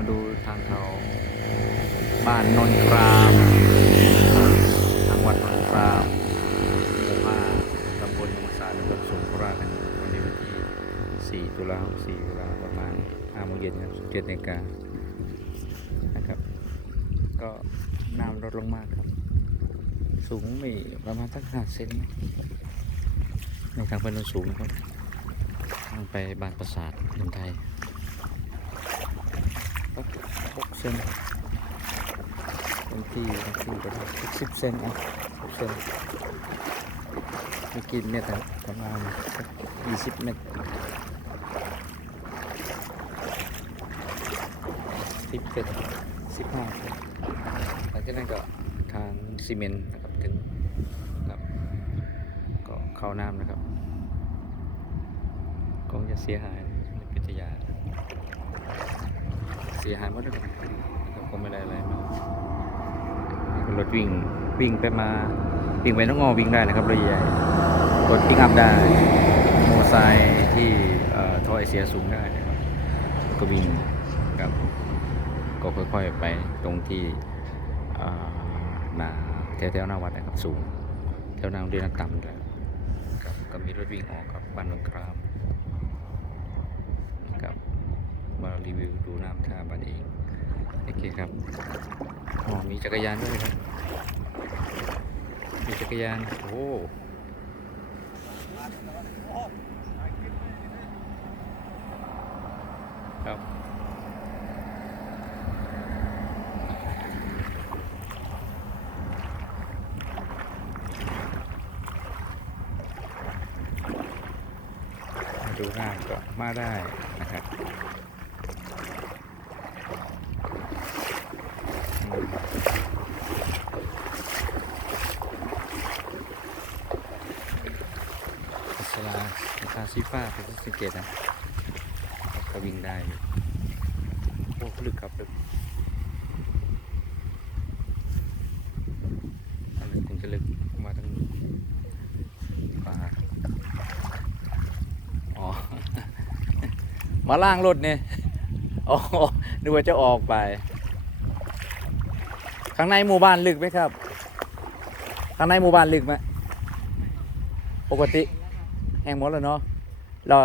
มาดูทางเขาบ้านนนท์กรามทางหวัดนนท์กรามหมู่ห้าตำบลธรรมศาสตร์อำเภอสุโขทัยนะครับวันนี้วันที่4ตุลาคม4ตุลาประมาณ5โมงเย็นครับ17นาฬิกานะครับ ก็น้ำลดลงมากครับ สูงไม่ประมาณสักห้าเซนในทางไปโนนสูงครับทางไปบานปราสาทเมืองไทย ก็หกเซนบางที่บางที่ก็ได้สิบเซนอะสิบเซนเมื่กี้เนี่ยแต่ประมาณสักยี่สิบเมตรสิบเซนสิบห้าเซนหลังจากนั้นก็ทางซีเมนต์นะครับถึงครับก็เข้าน้ำนะครับคงจะเสียหายา เสียหายหมดเลยนะครับคงไม่ได้อะไรรถวิ่งวิ่งไปมาวิ่งไปน้องงอวิ่งได้นะครับรถใหญ่รถปิกอัพได้โมไซที่ท่อไอเสียสูงได้ก็วิ่งครับก็ค่อยๆไปตรงที่หนาแถวๆหน้าวัดนะครับสูงแถวหน้าโรงเรียนต่ำแล้วครับก็มีรถวิ่งออกครับบ้านเมืองครามนะครับ มารีวิว ดูน้ำท่าบ้านเองโอเคครับอ๋อมีจักรยานด้วยครับ มีจักรยานโอ้ครับดูหน้าก็มาได้นะครับ อัสลาราซีฟ้าเป็นสังเกตนะก็วิ่งได้โอ้ลึกครับลึกอันนี้คงจะลึกมาทั้งขวาอ๋อ มาล่างรถเนี่ยอ๋อนึกว่าจะออกไป ข้างในหมู่บ้านลึกไหมครับ ข้างในหมู่บ้านลึกไหมปกติ ห้งหมดแล้วเนาะเรา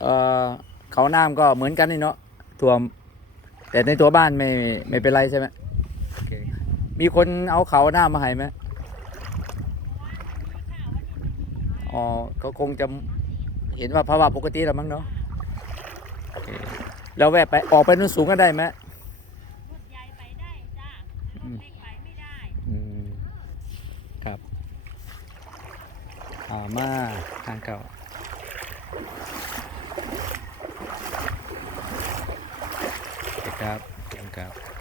เอ่อเขาน้ำก็เหมือนกันนี่เนาะท่วม แต่ในตัวบ้านไม่ไม่เป็นไรใช่ไหมโอเคมีคนเอาเขาน้ำมาให้ไหมอ๋อเขาคงจะเห็นว่าภาวะปกติแล้วมั้งเนาะโอเคแล้วแวะไปออกไปนู่นสูงก็ได้ไหม รถใหญ่ไปได้จ้ารถเล็กไปไม่ได้ อืมครับ อ่ามาทางเก่าครับครับ